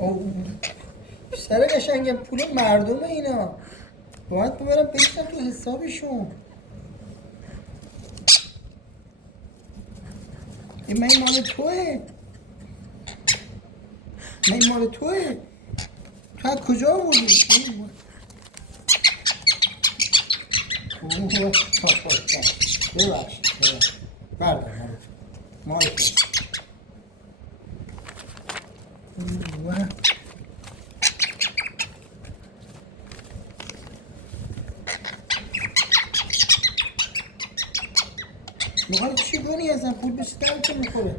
او سر قشنگم پول مردمه اینا، باید ببرم بریزم تو حسابشون. این من مال توه، من مال توه، تو از کجا آوردی؟ ببخشید بردار مال تو. میخوای چی کنی اصلا؟ پول بشه دمتون میخوره.